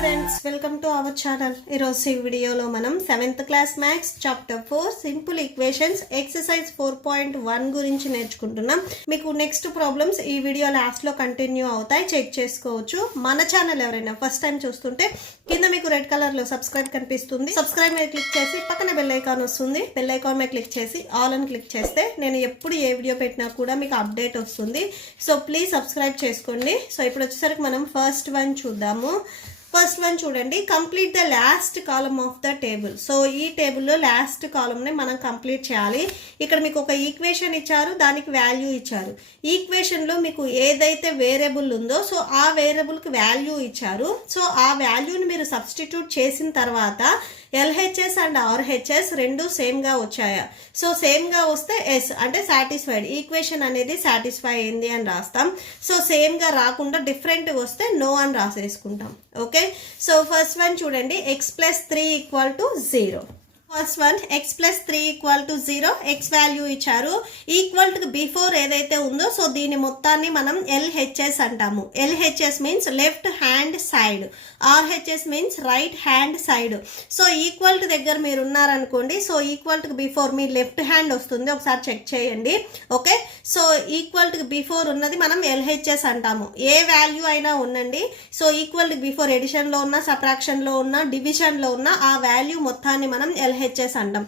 Students, welcome to our channel. ఈరోజు ఈ వీడియోలో మనం 7th class maths chapter 4 simple equations exercise 4.1 గురించి నేర్చుకుంటున్నాం. మీకు నెక్స్ట్ ప్రాబ్లమ్స్ ఈ వీడియో లాస్ట్లో కంటిన్యూ అవుతాయి, చెక్ చేసుకోవచ్చు. మన ఛానల్ ఎవరైనా ఫస్ట్ టైం చూస్తుంటే కింద మీకు రెడ్ కలర్లో సబ్స్క్రైబ్ కనిపిస్తుంది. సబ్స్క్రైబ్ మీద క్లిక్ చేసి పక్కన బెల్ ఐకాన్ వస్తుంది. బెల్ ఐకాన్ మీద క్లిక్ చేసి ఆల్ అని క్లిక్ చేస్తే నేను ఎప్పుడు ఏ వీడియో పెట్టినా కూడా మీకు అప్డేట్ వస్తుంది. సో ప్లీజ్ సబ్స్క్రైబ్ చేసుకోండి. సో ఇప్పుడు వచ్చేసరికి మనం ఫస్ట్ వన్ చూద్దాము. ఫస్ట్ వన్ చూడండి, complete the last column of the table. So ఈ టేబుల్లో లాస్ట్ కాలమ్ని మనం కంప్లీట్ చేయాలి. ఇక్కడ మీకు ఒక ఈక్వేషన్ ఇచ్చారు, దానికి వాల్యూ ఇచ్చారు. ఈక్వేషన్లో మీకు ఏదైతే వేరియబుల్ ఉందో సో ఆ వేరియబుల్కి వాల్యూ ఇచ్చారు. సో ఆ వాల్యూని మీరు సబ్స్టిట్యూట్ చేసిన తర్వాత ఎల్హెచ్ఎస్ అండ్ ఆర్హెచ్ఎస్ రెండు సేమ్గా వచ్చాయా? సో సేమ్గా వస్తే ఎస్ అంటే సాటిస్ఫైడ్, ఈక్వేషన్ అనేది సాటిస్ఫై అయింది అని రాస్తాం. సో సేమ్గా రాకుండా డిఫరెంట్ వస్తే నో అని రాసేసుకుంటాం. ఓకే, సో ఫస్ట్ వన్ చూడండి, X plus 3 equal to 0. First one X plus 3 equal to 0, X value ఇచ్చారు. ఈక్వల్ టు బిఫోర్ ఏదైతే ఉందో సో దీని మొత్తాన్ని మనం ఎల్హెచ్ఎస్ అంటాము. LHS means left hand side, RHS means right hand side. So equal to దగ్గర మీరు ఉన్నారనుకోండి, so equal to before me left hand వస్తుంది, ఒకసారి చెక్ చేయండి. Okay, so equal to before ఉన్నది మనం ఎల్హెచ్ఎస్ అంటాము. ఏ వాల్యూ అయినా ఉండండి, సో ఈక్వల్ టు బిఫోర్ ఎడిషన్లో ఉన్న, సబ్ట్రాక్షన్లో ఉన్న, డివిజన్లో ఉన్న ఆ వాల్యూ మొత్తాన్ని మనం ఎల్హెచ్ఎస్ అంటాం.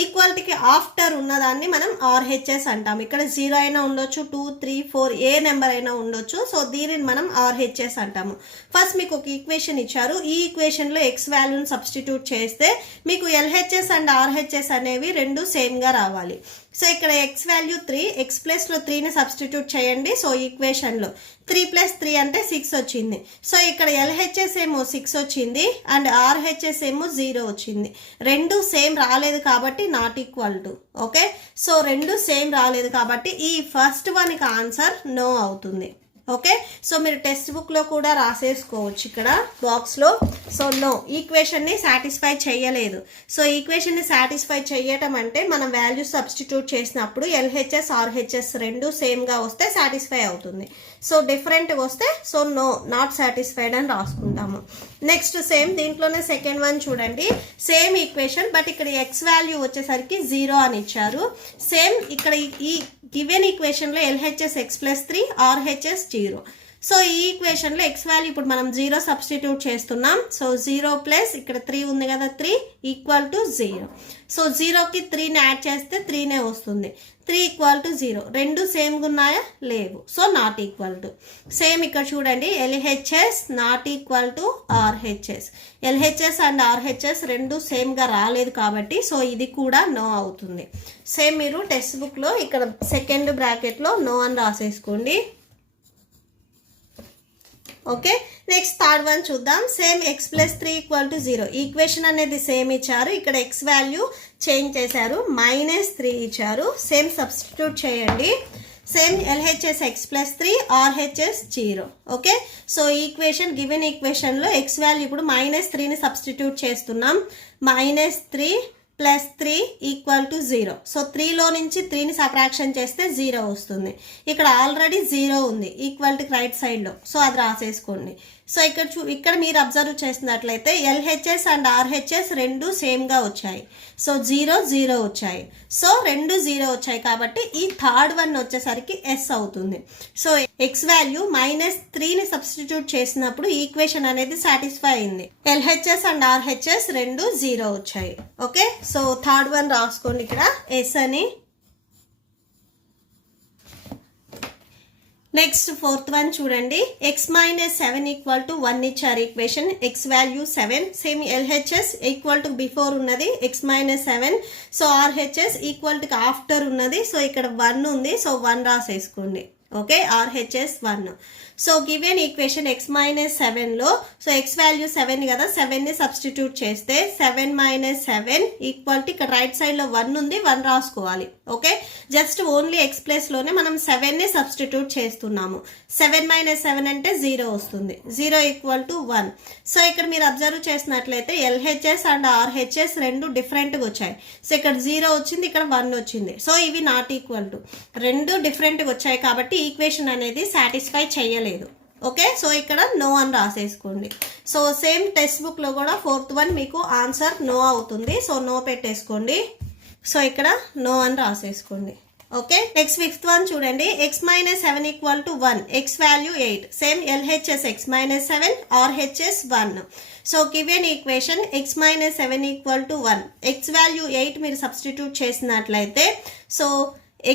ఈక్వాలిటీకి ఆఫ్టర్ ఉన్నదాన్ని మనం ఆర్హెచ్ఎస్ అంటాం. ఇక్కడ 0 అయినా ఉండొచ్చు, 2, 3, 4 ఏ నెంబర్ అయినా ఉండొచ్చు. సో దీనిని మనం ఆర్హెచ్ఎస్ అంటాము. ఫస్ట్ మీకు ఒక ఈక్వేషన్ ఇచ్చారు. ఈ ఈక్వేషన్లో ఎక్స్ వాల్యూని సబ్స్టిట్యూట్ చేస్తే మీకు ఎల్హెచ్ఎస్ అండ్ ఆర్హెచ్ఎస్ అనేవి రెండు సేమ్గా రావాలి. సో ఇక్కడ ఎక్స్ వాల్యూ 3, ఎక్స్ ప్లస్లో 3ని సబ్స్టిట్యూట్ చేయండి. సో ఈక్వేషన్లో 3 + 3 అంటే 6 వచ్చింది. సో ఇక్కడ ఎల్హెచ్ఎస్ ఏమో 6 వచ్చింది అండ్ ఆర్హెచ్ఎస్ ఏమో 0 వచ్చింది. రెండు సేమ్ రాలేదు కాబట్టి not equal to. Okay, so రెండు సేమ్ రాలేదు కాబట్టి ఈ ఫస్ట్ వన్కి ఆన్సర్ నో అవుతుంది. ఓకే, సో మీరు టెక్స్ట్ బుక్లో కూడా రాసేసుకోవచ్చు ఇక్కడ బాక్స్లో. సో నో, ఈక్వేషన్ని సాటిస్ఫై చేయలేదు. సో ఈక్వేషన్ని సాటిస్ఫై చేయటం అంటే మనం వాల్యూ సబ్స్టిట్యూట్ చేసినప్పుడు ఎల్హెచ్ఎస్ ఆర్హెచ్ఎస్ రెండు సేమ్గా వస్తే సాటిస్ఫై అవుతుంది. సో డిఫరెంట్ వస్తే సో నో, నాట్ సాటిస్ఫైడ్ అని రాసుకుంటాము. నెక్స్ట్ సేమ్ దీంట్లోనే సెకండ్ వన్ చూడండి, సేమ్ ఈక్వేషన్ బట్ ఇక్కడ ఎక్స్ వాల్యూ వచ్చేసరికి 0 అని ఇచ్చారు. సేమ్ ఇక్కడ ఈ గివెన్ ఈక్వేషన్లో LHS x plus 3, RHS 0. So ఈ ఈక్వేషన్లో ఎక్స్ వాల్యూ ఇప్పుడు మనం 0 సబ్స్టిట్యూట్ చేస్తున్నాం. సో 0 ప్లస్ ఇక్కడ 3 ఉంది కదా, 3 ఈక్వల్ టు 0. సో 0కి 3ని యాడ్ చేస్తే 3నే వస్తుంది. 3 ఈక్వల్ టు 0, రెండు సేమ్గా ఉన్నాయా? లేవు. So not equal to. Same ఇక్కడ చూడండి, LHS not equal to RHS. LHS and RHS రెండు సేమ్గా రాలేదు కాబట్టి సో ఇది కూడా నో అవుతుంది. సేమ్ మీరు టెక్స్ట్ బుక్లో ఇక్కడ సెకండ్ బ్రాకెట్లో నో అని రాసేసుకోండి. ఓకే, నెక్స్ట్ థర్డ్ వన్ చూద్దాం. Same x plus 3 equal to 0, equation అనేది సేమ్ ఇచ్చారు. ఇక్కడ ఎక్స్ వాల్యూ చేంజ్ చేశారు, -3 ఇచ్చారు. సేమ్ సబ్స్టిట్యూట్ చేయండి. Same LHS x plus 3, RHS 0. Okay, so equation given ఈక్వేషన్లో ఎక్స్ వాల్యూ ఇప్పుడు -3ని సబ్స్టిట్యూట్ చేస్తున్నాం. -3 + 3 ఈక్వల్ టు 0. సో 3లో నుంచి 3ని సబ్ట్రాక్షన్ చేస్తే 0 వస్తుంది. ఇక్కడ ఆల్రెడీ 0 ఉంది ఈక్వాలిటీకి రైట్ సైడ్లో, సో అది రాసేసుకోండి. సో ఇక్కడ మీరు అబ్జర్వ్ చేసినట్లయితే ఎల్హెచ్ఎస్ అండ్ ఆర్హెచ్ఎస్ రెండు సేమ్గా వచ్చాయి. సో 0, 0 వచ్చాయి. సో రెండు 0 వచ్చాయి కాబట్టి ఈ థర్డ్ వన్ వచ్చేసరికి ఎస్ అవుతుంది. సో ఎక్స్ వాల్యూ -3ని సబ్స్టిట్యూట్ చేసినప్పుడు ఈక్వేషన్ అనేది సాటిస్ఫై అయింది. ఎల్హెచ్ఎస్ అండ్ ఆర్హెచ్ఎస్ రెండు 0 వచ్చాయి. ఓకే, సో థర్డ్ వన్ రాసుకోండి ఇక్కడ ఎస్ అని. నెక్స్ట్ ఫోర్త్ వన్ చూడండి, ఎక్స్ -7 ఈక్వల్ టు 1 ఇచ్చారు equation. X value 7, same LHS equal to before ఉన్నది x -7. So RHS equal to after ఉన్నది. సో ఇక్కడ 1 ఉంది, సో 1 రాసేసుకోండి. Okay, RHS 1. So given equation x -7లో సో ఎక్స్ వాల్యూ 7 కదా, 7ని substitute చేస్తే 7 - 7 ఈక్వల్ టు ఇక్కడ రైట్ సైడ్లో 1 ఉంది, 1 రాసుకోవాలి. ఓకే, జస్ట్ ఓన్లీ ఎక్స్ ప్లేస్లోనే మనం 7ని సబ్స్టిట్యూట్ చేస్తున్నాము. 7 - 7 అంటే 0 వస్తుంది. 0 ఈక్వల్ టు 1. సో ఇక్కడ మీరు అబ్జర్వ్ చేసినట్లయితే ఎల్హెచ్ఎస్ అండ్ ఆర్హెచ్ఎస్ రెండు డిఫరెంట్గా వచ్చాయి. సో ఇక్కడ 0 వచ్చింది, ఇక్కడ 1 వచ్చింది. సో ఇవి నాట్ ఈక్వల్ టు, రెండు డిఫరెంట్గా వచ్చాయి కాబట్టి ఈక్వేషన్ అనేది సాటిస్ఫై చేయలేదు. ఓకే, సో ఇక్కడ నో అని రాసేసుకోండి. సో సేమ్ టెక్స్ట్ బుక్లో కూడా 4th వన్ మీకు ఆన్సర్ నో అవుతుంది. సో నో పెట్టేసుకోండి. సో ఇక్కడ నో అని రాసేసుకోండి. ఓకే, నెక్స్ట్ 5th వన్ చూడండి. x - 7 = 1, x value 8. Same LHS x - 7, RHS 1. So given equation x - 7 = 1, x value 8 మీరు సబ్స్టిట్యూట్ చేసినట్లయితే, సో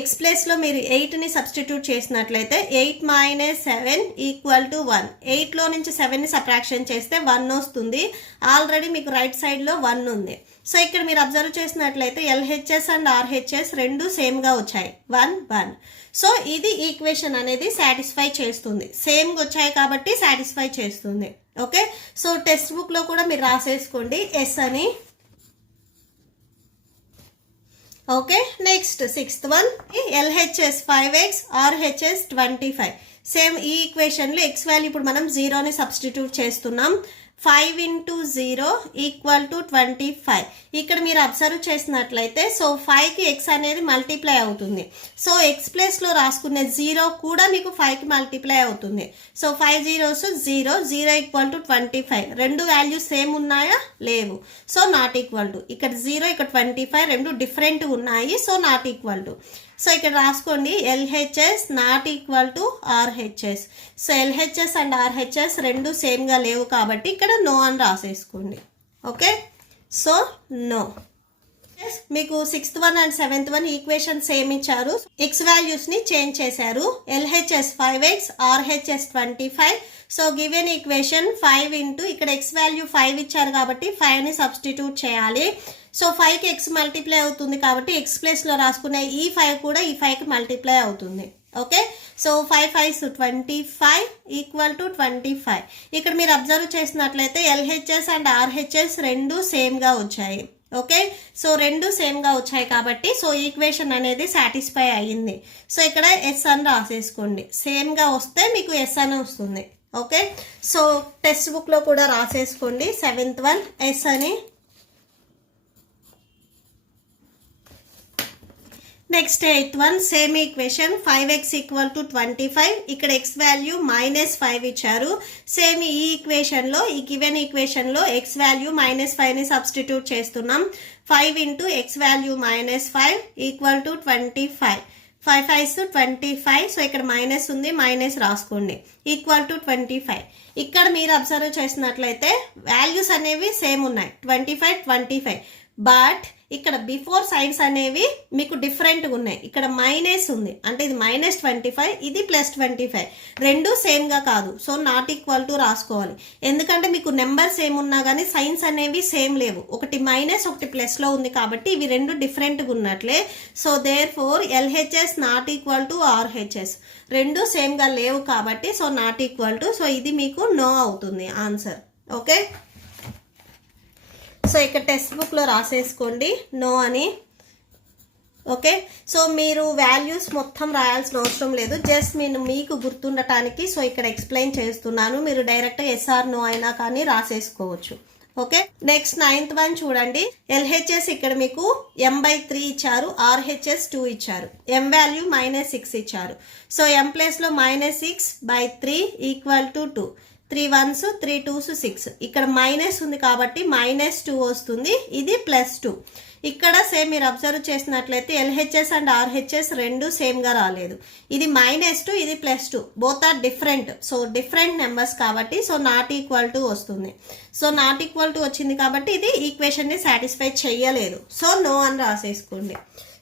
x ప్లేస్లో మీరు 8ని సబ్స్టిట్యూట్ చేసినట్లయితే 8 - 7 = 1. 8లో నుంచి 7ని సబ్ట్రాక్షన్ చేస్తే 1 వస్తుంది. ఆల్రెడీ మీకు రైట్ సైడ్లో 1 ఉంది. సో ఇక్కడ మీరు అబ్జర్వ్ చేసినట్లయితే LHS అండ్ RHS రెండు సేమ్గా వచ్చాయి, 1 1. సో ఇది ఈక్వేషన్ అనేది సాటిస్ఫై చేస్తుంది, సేమ్గా వచ్చాయి కాబట్టి సాటిస్ఫై చేస్తుంది. ఓకే, సో టెక్స్ట్ బుక్లో కూడా మీరు రాసేసుకోండి ఎస్ అని. Okay, next 6th one. LHS 5x, RHS 25. Same ఈ ఈక్వేషన్లో ఎక్స్ వాల్యూ ఇప్పుడు మనం 0ని సబ్స్టిట్యూట్ చేస్తున్నాం. 5 × 0 = 25. ఇక్కడ మీరు అబ్జర్వ్ చేసినట్లయితే సో 5కి x అనేది మల్టిప్లై అవుతుంది. సో x ప్లేస్లో రాసుకునే 0 కూడా మీకు 5కి మల్టిప్లై అవుతుంది. So 5 zeros 0, 0 = 25. రెండు వాల్యూస్ సేమ్ ఉన్నాయా? లేవు. So not equal to. ఇక్కడ 0, ఇక్కడ 25 రెండు డిఫరెంట్ ఉన్నాయి. So not equal to. So ఇక్కడ రాసుకోండి LHS not equal to RHS. So LHS and RHS రెండు సేమ్గా లేవు కాబట్టి ఇక్కడ నో అని రాసేసుకోండి. Okay, so no. మీకు 6th one and 7th one equation same ఇచ్చారు. x వాల్యూస్ని చేంజ్ చేశారు. LHS 5x, RHS 25. So given equation 5 × ఇక్కడ x వాల్యూ 5 ఇచ్చారు కాబట్టి 5ని సబ్స్టిట్యూట్ చేయాలి. సో 5కి x మల్టిప్లై అవుతుంది కాబట్టి x ప్లేస్లో రాసుకునే ఈ 5 కూడా ఈ 5కి మల్టిప్లై అవుతుంది. Okay, so 5 5s 25 = 25. ఇక్కడ మీరు అబ్జర్వ్ చేసినట్లయితే LHS అండ్ RHS రెండు సేమ్గా వచ్చాయి. ఓకే, సో రెండు సేమ్గా వచ్చాయి కాబట్టి సో ఈక్వేషన్ అనేది సాటిస్ఫై అయ్యింది. సో ఇక్కడ ఎస్ అని రాసేసుకోండి. సేమ్గా వస్తే మీకు ఎస్ అని వస్తుంది. ఓకే, సో టెక్స్ట్ బుక్లో కూడా రాసేసుకోండి 7th వన్ ఎస్ అని. Next 8th one same equation 5x = 25. ఇక్కడ x వాల్యూ -5 ఇచ్చారు. సేమ్ ఈ ఈక్వేషన్లో ఈ గివెన్ ఈక్వేషన్లో x వాల్యూ -5ని సబ్స్టిట్యూట్ చేస్తున్నాం. 5 × x వాల్యూ -5 = 25. 5 5s 25. సో ఇక్కడ మైనస్ ఉంది, మైనస్ రాసుకోండి. = 25. ఇక్కడ మీరు అబ్జర్వ్ చేసినట్లయితే వాల్యూస్ అనేవి సేమ్ ఉన్నాయి, 25 25. బట్ ఇక్కడ బిఫోర్ సైన్స్ అనేవి మీకు డిఫరెంట్గా ఉన్నాయి. ఇక్కడ మైనస్ ఉంది అంటే ఇది -25, ఇది +25, రెండు సేమ్గా కాదు. సో నాట్ ఈక్వల్ టు రాసుకోవాలి. ఎందుకంటే మీకు నెంబర్ సేమ్ ఉన్నా కానీ సైన్స్ అనేవి సేమ్ లేవు. ఒకటి మైనస్ ఒకటి ప్లస్లో ఉంది కాబట్టి ఇవి రెండు డిఫరెంట్గా ఉన్నట్లే. So therefore LHS not equal to RHS రెండు సేమ్గా లేవు కాబట్టి so not equal to. So ఇది మీకు నో అవుతుంది ఆన్సర్. ఓకే, సో ఇక్కడ టెక్స్ట్ బుక్లో రాసేసుకోండి నో అని. ఓకే, సో మీరు వాల్యూస్ మొత్తం రాయాల్సిన అవసరం లేదు, జస్ట్ నేను మీకు గుర్తుండటానికి సో ఇక్కడ ఎక్స్ప్లెయిన్ చేస్తున్నాను. మీరు డైరెక్ట్గా SR నో అయినా కానీ రాసేసుకోవచ్చు. ఓకే, నెక్స్ట్ 9th వన్ చూడండి. LHS ఇక్కడ మీకు m/3 ఇచ్చారు, RHS 2 ఇచ్చారు. m వాల్యూ -6 ఇచ్చారు. సో m ప్లేస్లో -6/3 = 2. 3 1s 3 2s 6. ఇక్కడ మైనస్ ఉంది కాబట్టి -2 వస్తుంది. ఇది +2. ఇక్కడ సేమ్ మీరు అబ్జర్వ్ చేసినట్లయితే LHS అండ్ RHS రెండు సేమ్గా రాలేదు. ఇది -2, ఇది +2, both are different. So different numbers కాబట్టి సో నాట్ ఈక్వల్ టు వస్తుంది. సో నాట్ ఈక్వల్ టు వచ్చింది కాబట్టి ఇది ఈక్వేషన్ని సాటిస్ఫై చేయలేదు. సో నో అని రాసేసుకోండి.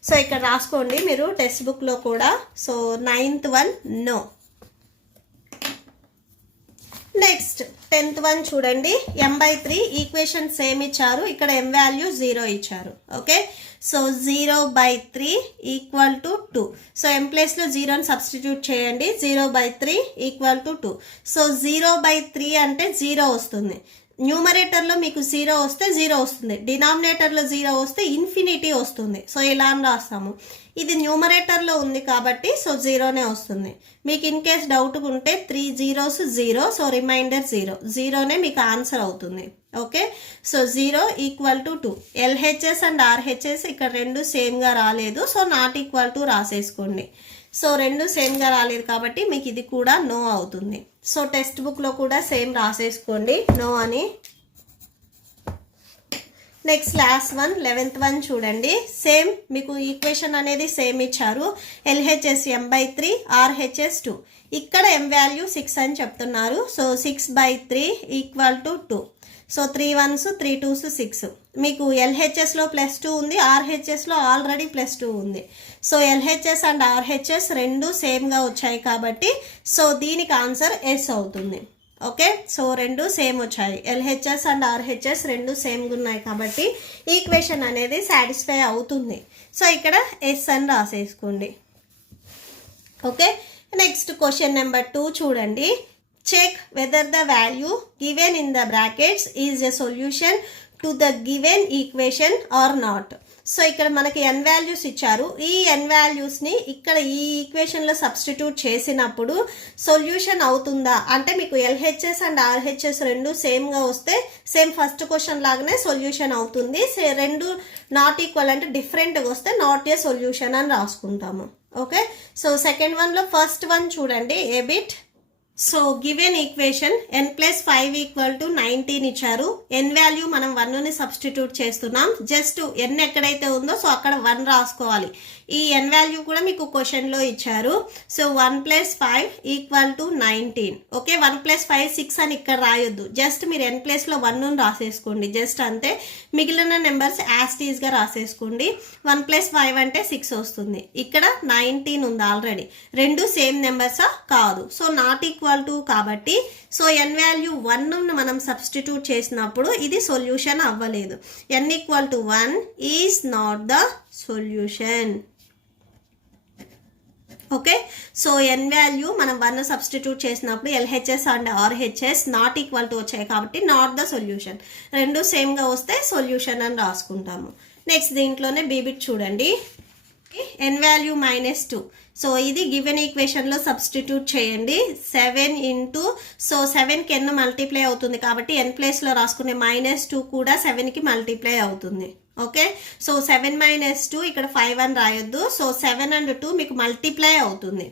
సో ఇక్కడ రాసుకోండి మీరు టెక్స్ట్ బుక్లో కూడా. So 9th one no. Next 10th one చూడండి. m/3 ఈక్వేషన్ సేమ్ ఇచ్చారు. ఇక్కడ m వాల్యూ 0 ఇచ్చారు. Okay, so 0/3 = 2. సో m ప్లేస్లో 0ని సబ్స్టిట్యూట్ చేయండి. 0/3 = 2. సో 0/3 అంటే 0 వస్తుంది. న్యూమరేటర్లో మీకు 0 వస్తే 0 వస్తుంది, డినామినేటర్లో 0 వస్తే ఇన్ఫినిటీ వస్తుంది. సో ఇలా అని రాస్తాము. ఇది న్యూమరేటర్లో ఉంది కాబట్టి సో 0నే వస్తుంది. మీకు ఇన్ కేస్ డౌట్ ఉంటే 3 zeros 0, సో రిమైండర్ 0, 0నే మీకు ఆన్సర్ అవుతుంది. Okay, so 0 = 2. LHS and RHS ఇక్కడ రెండు సేమ్గా రాలేదు. సో నాట్ ఈక్వల్ టు రాసేసుకోండి. సో రెండు సేమ్గా రాలేదు కాబట్టి మీకు ఇది కూడా నో అవుతుంది. సో టెక్స్ట్ బుక్లో కూడా సేమ్ రాసేసుకోండి నో అని. Next last one 11th one చూడండి. సేమ్ మీకు ఈక్వేషన్ అనేది సేమ్ ఇచ్చారు. LHS m/3 RHS 2. ఇక్కడ m వాల్యూ 6 అని చెప్తున్నారు. So 6/3 equal to 2. So 3 1s 3 2s 6. మీకు LHSలో +2 ఉంది, RHSలో ఆల్రెడీ +2 ఉంది. సో LHS అండ్ RHS రెండు సేమ్గా వచ్చాయి కాబట్టి సో దీనికి ఆన్సర్ ఎస్ అవుతుంది. ఓకే, సో రెండు సేమ్ వచ్చాయి. LHS అండ్ RHS రెండు సేమ్గా ఉన్నాయి కాబట్టి ఈక్వేషన్ అనేది సాటిస్ఫై అవుతుంది. సో ఇక్కడ ఎస్ అని రాసేసుకోండి. ఓకే, నెక్స్ట్ క్వశ్చన్ నెంబర్ 2 చూడండి. Check whether the value given in the brackets is a solution to the given equation or not. So ఇక్కడ మనకి n వాల్యూస్ ఇచ్చారు. ఈ n వాల్యూస్ని ఇక్కడ ఈ ఈక్వేషన్లో సబ్స్టిట్యూట్ చేసినప్పుడు సొల్యూషన్ అవుతుందా అంటే మీకు LHS అండ్ RHS రెండు సేమ్గా వస్తే సేమ్ ఫస్ట్ క్వశ్చన్ లాగానే సొల్యూషన్ అవుతుంది. రెండు నాట్ ఈక్వల్ అంటే డిఫరెంట్గా వస్తే నాట్ ఏ సొల్యూషన్ అని రాసుకుంటాము. ఓకే, సో సెకండ్ వన్లో ఫస్ట్ వన్ చూడండి A bit. So given equation n+5 = 19 ఇచ్చారు. n వాల్యూ మనం 1ని సబ్స్టిట్యూట్ చేస్తున్నాం. జస్ట్ n ఎక్కడైతే ఉందో సో అక్కడ 1 రాసుకోవాలి. ఈ n వాల్యూ కూడా మీకు క్వశ్చన్లో ఇచ్చారు. సో 1+5 = 19. ఓకే, 1+5 6 అని ఇక్కడ రాయొద్దు. జస్ట్ మీరు n ప్లేస్లో 1ని రాసేసుకోండి. జస్ట్ అంతే. మిగిలిన నెంబర్స్ యాస్టీస్గా రాసేసుకోండి. 1+5 అంటే 6 వస్తుంది. ఇక్కడ 19 ఉంది ఆల్రెడీ. రెండు సేమ్ నెంబర్సా కాదు. సో నాట్ ఈక్వల్ టు కాబట్టి సో n వాల్యూ 1 మనం సబ్స్టిట్యూట్ చేసినప్పుడు ఇది సొల్యూషన్ అవ్వలేదు. n = 1 is not the solution. Okay, so n value మనం 1 సబ్స్టిట్యూట్ చేసినప్పుడు LHS and RHS not equal to వచ్చాయి కాబట్టి నాట్ ద సొల్యూషన్. రెండు సేమ్గా వస్తే సొల్యూషన్ అని రాసుకుంటాము. నెక్స్ట్ దీంట్లోనే బీబిట్ చూడండి. n value -2. సో ఇది గివెన్ ఈక్వేషన్లో సబ్స్టిట్యూట్ చేయండి. 7 ఇంటూ సో 7కి n మల్టిప్లై అవుతుంది కాబట్టి n ప్లేస్లో రాసుకునే -2 కూడా 7కి మల్టిప్లై అవుతుంది. ఓకే, సో 7 - 2 ఇక్కడ 5 అని రాయొద్దు. సో 7 and 2 మీకు మల్టిప్లై అవుతుంది.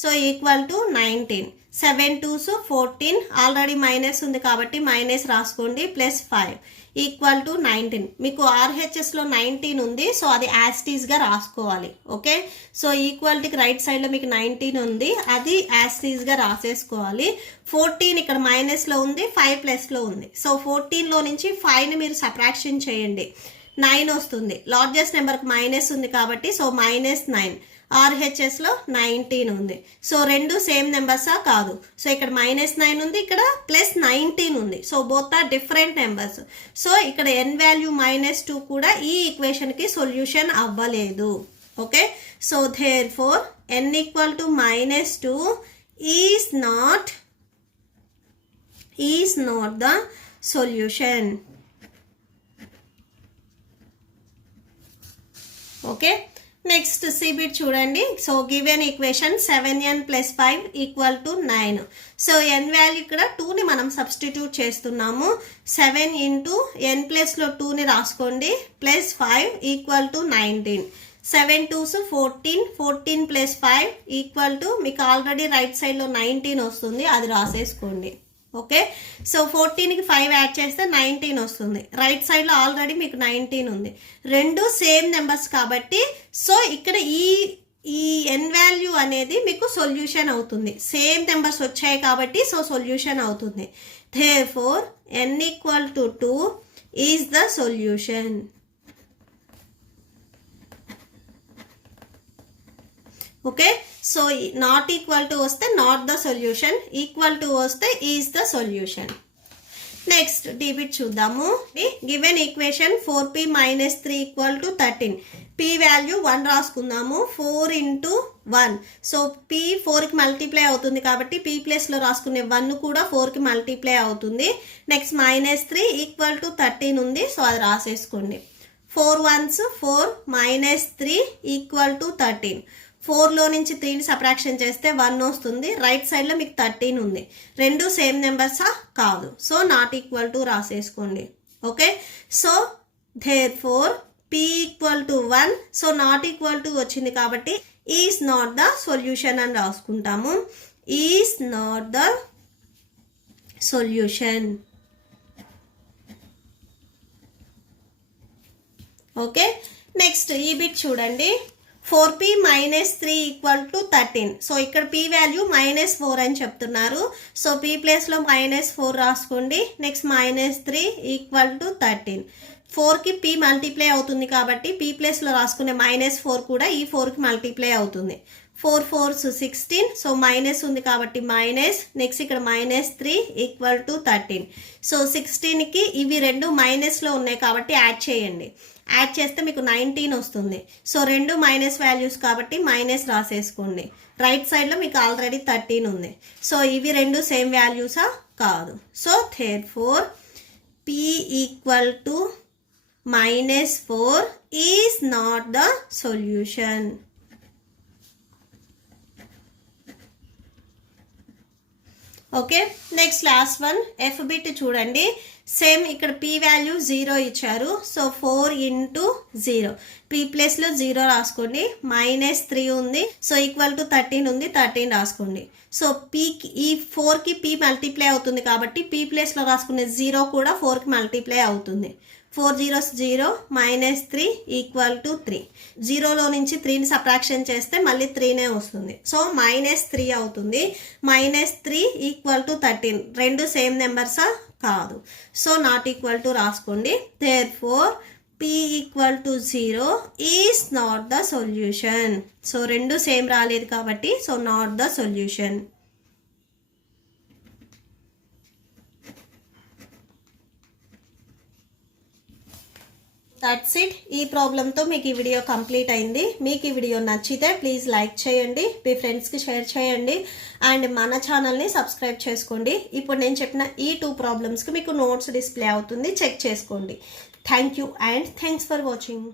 So equal to 19. 7 2s 14 already minus ఉంది కాబట్టి మైనస్ రాసుకోండి. +5 ఈక్వల్ టు 19. మీకు RHSలో 19 ఉంది. సో అది యాస్టీస్గా రాసుకోవాలి. ఓకే, సో ఈక్వాలిటీకి రైట్ సైడ్లో మీకు 19 ఉంది. అది యాస్టీస్గా రాసేసుకోవాలి. 14 ఇక్కడ మైనస్లో ఉంది, 5 ప్లస్లో ఉంది. సో 14లో నుంచి 5ని మీరు సబ్ట్రాక్షన్ చేయండి. 9 వస్తుంది. లార్జెస్ట్ నెంబర్కి మైనస్ ఉంది కాబట్టి సో -9. RHSలో 19 ఉంది. సో రెండు సేమ్ నెంబర్సా కాదు. సో ఇక్కడ -9 ఉంది, ఇక్కడ +19 ఉంది. So both are different numbers. So ఇక్కడ n వాల్యూ -2 కూడా ఈ ఈక్వేషన్కి సొల్యూషన్ అవ్వలేదు. Okay, so therefore n = -2 is not the solution. Okay, next C bit చూడండి. So given equation 7n + 5 = 9. So n value ఇక్కడ 2ని మనం సబ్స్టిట్యూట్ చేస్తున్నాము. 7 ఇంటూ n ప్లేస్లో 2ని రాసుకోండి. +5 = 19. 7 2s 14. 14 + 5 ఈక్వల్ టు మీకు ఆల్రెడీ రైట్ సైడ్లో 19 వస్తుంది. అది రాసేసుకోండి. ఓకే, సో 14కి 5 యాడ్ చేస్తే 19 వస్తుంది. రైట్ సైడ్లో ఆల్రెడీ మీకు 19 ఉంది. రెండు సేమ్ నెంబర్స్ కాబట్టి సో ఇక్కడ ఈ n వాల్యూ అనేది మీకు సొల్యూషన్ అవుతుంది. సేమ్ నెంబర్స్ వచ్చాయి కాబట్టి సో సొల్యూషన్ అవుతుంది. Therefore n = 2 is the solution. Okay, so not equal to వస్తే not the solution, equal to వస్తే is the solution. Next D bit చూద్దాము. Given equation 4p - 3 = 13. p value 1 రాసుకుందాము. 4 × 1. సో p 4కి multiply అవుతుంది కాబట్టి p ప్లేస్లో రాసుకునే 1 కూడా 4కి మల్టిప్లై అవుతుంది. నెక్స్ట్ -3 = 13 ఉంది. సో అది రాసేసుకోండి. 4 1s 4 -3 = 13. 4లో నుంచి 3ని సబ్ట్రాక్షన్ చేస్తే 1 వస్తుంది. రైట్ సైడ్లో మీకు 13 ఉంది. రెండు సేమ్ నెంబర్సా కాదు. సో నాట్ ఈక్వల్ టు రాసేసుకోండి. Okay, so therefore p = 1. So not equal to వచ్చింది కాబట్టి ఈజ్ నాట్ ద సొల్యూషన్ అని రాసుకుంటాము. Is not the solution. Okay, next E bit చూడండి. 4p - 3 = 13. సో ఇక్కడ p వాల్యూ -4 అని చెప్తున్నారు. సో p ప్లేస్లో -4 రాసుకోండి. నెక్స్ట్ -3 = 13. 4కి p మల్టిప్లై అవుతుంది కాబట్టి p ప్లేస్లో రాసుకునే -4 కూడా ఈ 4కి మల్టిప్లై అవుతుంది. 4 4s 16. సో మైనస్ ఉంది కాబట్టి మైనస్. నెక్స్ట్ ఇక్కడ -3 = 13. సో 16కి ఇవి రెండు మైనస్లో ఉన్నాయి కాబట్టి యాడ్ చేయండి. యాడ్ చేస్తే మీకు 19 వస్తుంది. సో రెండు మైనస్ వాల్యూస్ కాబట్టి మైనస్ రాసేసుకోండి. రైట్ సైడ్లో మీకు ఆల్రెడీ 13 ఉంది. సో ఇవి రెండు సేమ్ వాల్యూసా? కాదు. So therefore p = -4 is not the solution. Okay, next last one F bit చూడండి. సేమ్ ఇక్కడ p వాల్యూ 0 ఇచ్చారు. సో 4 × 0, p ప్లేస్లో 0 రాసుకోండి. -3 ఉంది. సో =13 ఉంది, 13 రాసుకోండి. సో pకి ఈ 4కి p మల్టిప్లై అవుతుంది కాబట్టి p ప్లేస్లో రాసుకునే 0 కూడా 4కి మల్టిప్లై అవుతుంది. 4 0s 0, -3 = 3. 0లో నుంచి 3ని సబ్ట్రాక్షన్ చేస్తే మళ్ళీ 3నే వస్తుంది. సో -3 అవుతుంది. -3 = 13. రెండు సేమ్ నెంబర్సా? కాదు. సో నాట్ ఈక్వల్ టు రాసుకోండి. therefore p = 0 is not the solution. So రెండు సేమ్ రాలేదు కాబట్టి so not the solution. That's it. ఈ ప్రాబ్లంతో మీకు ఈ వీడియో కంప్లీట్ అయింది. మీకు ఈ వీడియో నచ్చితే ప్లీజ్ లైక్ చేయండి, మీ ఫ్రెండ్స్కి షేర్ చేయండి, అండ్ మన ఛానల్ని సబ్స్క్రైబ్ చేసుకోండి. ఇప్పుడు నేను చెప్పిన ఈ 2 ప్రాబ్లమ్స్కి మీకు నోట్స్ డిస్ప్లే అవుతుంది, చెక్ చేసుకోండి. Thank you and thanks for watching.